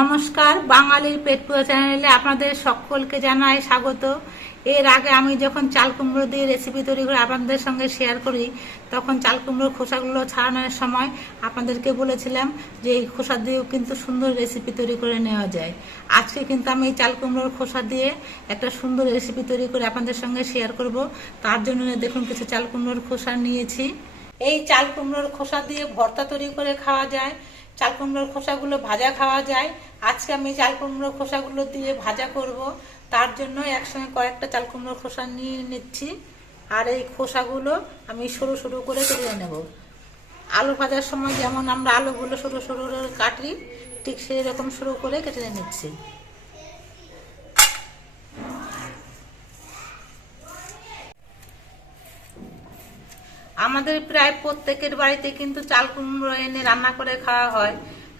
নমস্কার, বাঙালির পেট পুজো চ্যানেলে আপনাদের সকলকে জানাই স্বাগত। এর আগে আমি যখন চাল কুমড়ো দিয়ে রেসিপি তৈরি করে আপনাদের সঙ্গে শেয়ার করি, তখন চাল কুমড়োর খোসাগুলো ছাড়ানোর সময় আপনাদেরকে বলেছিলাম যে এই খোসা দিয়েও কিন্তু সুন্দর রেসিপি তৈরি করে নেওয়া যায়। আজকে কিন্তু আমি এই চাল কুমড়োর খোসা দিয়ে একটা সুন্দর রেসিপি তৈরি করে আপনাদের সঙ্গে শেয়ার করব। তার জন্য দেখুন কিছু চাল কুমড়োর খোসা নিয়েছি। এই চাল কুমড়োর খোসা দিয়ে ভর্তা তৈরি করে খাওয়া যায়। চাল কুমড়োর খোসাগুলো ভাজা খাওয়া যায়। আজকে আমি চাল কুমড়োর খোসাগুলো দিয়ে ভাজা করব। তার জন্য একসঙ্গে কয়েকটা চাল কুমড়োর খোসা নিয়ে নিচ্ছি। আর এই খোসাগুলো আমি সরু সরু করে কেটে নেব। আলু ভাজার সময় যেমন আমরা আলুগুলো সরু সরু কাটি, ঠিক সেই রকম সরু করে কেটে নিচ্ছি। আমাদের প্রায় প্রত্যেকের বাড়িতে কিন্তু চাল কুমড়ো এনে রান্না করে খাওয়া হয়।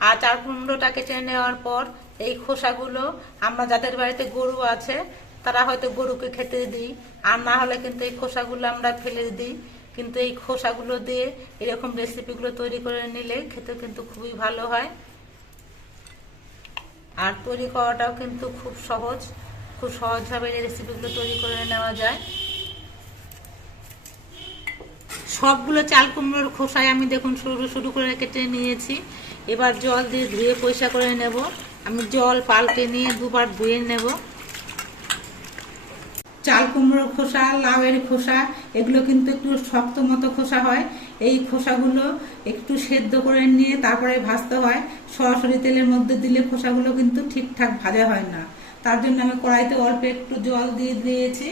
আর চাল কুমড়োটা কেটে নেওয়ার পর এই খোসাগুলো আমরা যাদের বাড়িতে গরু আছে, তারা হয়তো গরুকে খেতে দিই। আর না হলে কিন্তু এই খোসাগুলো আমরা ফেলে দিই। কিন্তু এই খোসাগুলো দিয়ে এরকম রেসিপিগুলো তৈরি করে নিলে খেতে কিন্তু খুবই ভালো হয়। আর তৈরি করাটাও কিন্তু খুব সহজ, খুব সহজভাবে এই রেসিপিগুলো তৈরি করে নেওয়া যায়। সবগুলো চাল কুমড়োর খোসায় আমি দেখুন সরু সরু করে কেটে নিয়েছি। এবার জল দিয়ে ধুয়ে পয়সা করে নেব। আমি জল পাল্টে নিয়ে দুবার ধুয়ে নেব। চাল কুমড়োর খোসা, লাউয়ের খোসা, এগুলো কিন্তু একটু শক্ত মতো খোসা হয়। এই খোসাগুলো একটু সেদ্ধ করে নিয়ে তারপরে ভাজতে হয়। সরাসরি তেলের মধ্যে দিলে খোসাগুলো কিন্তু ঠিকঠাক ভাজা হয় না। তার জন্য আমি কড়াইতে অল্প একটু জল দিয়ে দিয়েছি।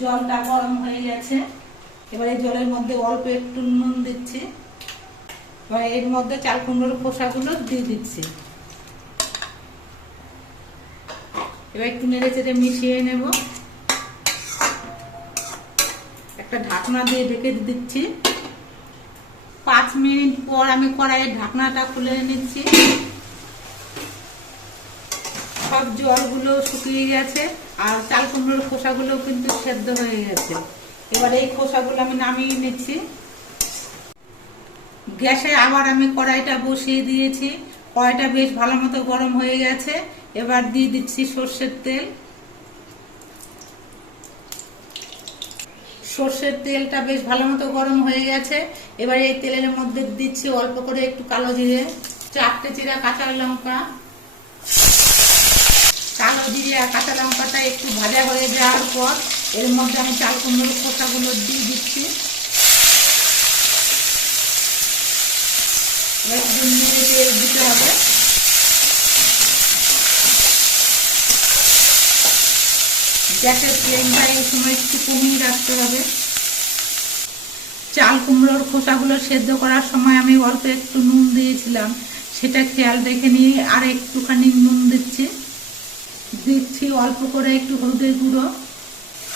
জলটা গরম হয়ে গেছে। এবার এই জলের মধ্যে অল্প একটু নুন দিচ্ছি। এবার এর মধ্যে চাল কুমড়োর খোসাগুলো দিয়ে দিচ্ছি। এবার একটু নেড়ে চেড়ে মিশিয়ে নেব। একটা ঢাকনা দিয়ে ঢেকে দিচ্ছি। পাঁচ মিনিট পর আমি কড়াইয়ের ঢাকনাটা খুলে নিচ্ছি। সব জলগুলো শুকিয়ে গেছে আর চাল কুমড়োর খোসাগুলো কিন্তু সেদ্ধ হয়ে গেছে। এবার এই খোসাগুলো আমি নামিয়ে নিচ্ছি। গ্যাসে আবার আমি কড়াইটা বসিয়ে দিয়েছি। কড়াইটা বেশ ভালো মতো গরম হয়ে গেছে। এবার দিয়ে দিচ্ছি সর্ষের তেল। সর্ষের তেলটা বেশ ভালো মতো গরম হয়ে গেছে। এবার এই তেলের মধ্যে দিচ্ছি অল্প করে একটু কালো জিরে, চারটে চিরা কাঁচা লঙ্কা। কালো জিরে আর কাঁচা লঙ্কাটা একটু ভাজা হয়ে যাওয়ার পর এর মধ্যে আমি চাল কুমড়োর খোসাগুলো দিয়ে দিচ্ছি। তেল দিতে হবে। গ্যাসের ফ্লেমটা এই সময় একটু কমিয়ে রাখতে হবে। চাল কুমড়োর খোসাগুলো সেদ্ধ করার সময় আমি অল্প একটু নুন দিয়েছিলাম। সেটা খেয়াল রেখে নিয়ে আর একটুখানি নুন দিচ্ছি। দিচ্ছি অল্প করে একটু হলুদের গুঁড়ো।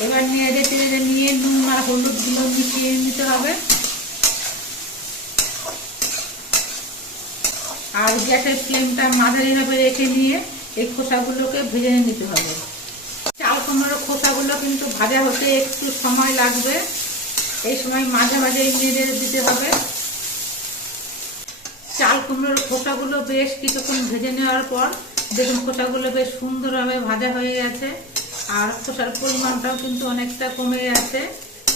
এবার নেড়ে তেড়ে নিয়ে নুন আর হলুদগুলো মিশিয়ে নিতে হবে। আর গ্যাসের ফ্লেমটা মাঝারিভাবে রেখে নিয়ে এই খোসাগুলোকে ভেজে নিতে হবে। চাল কুমড়োর খোসাগুলো কিন্তু ভাজা হতে একটু সময় লাগবে। এই সময় মাঝে মাঝে নেড়ে দিতে হবে। চাল কুমড়োর খোসাগুলো বেশ কিছুক্ষণ ভেজে নেওয়ার পর দেখুন খোসাগুলো বেশ সুন্দরভাবে ভাজা হয়ে গেছে। আর খোসার পরিমাণটাও কিন্তু অনেকটা কমে গেছে।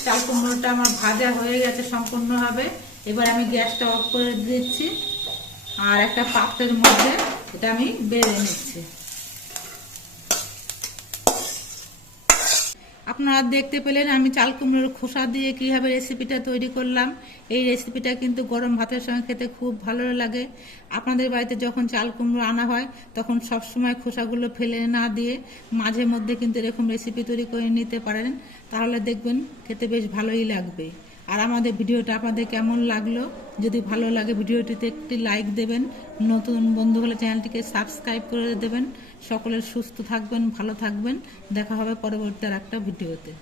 চাল কুমড়োটা আমার ভাজা হয়ে গেছে সম্পূর্ণভাবে। এবার আমি গ্যাসটা অফ করে দিচ্ছি। আর একটা পাত্রের মধ্যে এটা আমি বেড়ে নিচ্ছি। আপনারা দেখতে পেলেন আমি চাল কুমড়োর খোসা দিয়ে কীভাবে রেসিপিটা তৈরি করলাম। এই রেসিপিটা কিন্তু গরম ভাতের সঙ্গে খেতে খুব ভালো লাগে। আপনাদের বাড়িতে যখন চাল কুমড়ো আনা হয়, তখন সব সময় খোসাগুলো ফেলে না দিয়ে মাঝে মধ্যে কিন্তু এরকম রেসিপি তৈরি করে নিতে পারেন। তাহলে দেখবেন খেতে বেশ ভালোই লাগবে। আর আমাদের ভিডিওটা আপনাদের কেমন লাগল? যদি ভালো লাগে ভিডিওটিতে একটি লাইক দেবেন, নতুন বন্ধু হলে চ্যানেলটিকে সাবস্ক্রাইব করে দেবেন। সকলের সুস্থ থাকবেন, ভালো থাকবেন। দেখা হবে পরবর্তী আর একটা ভিডিওতে।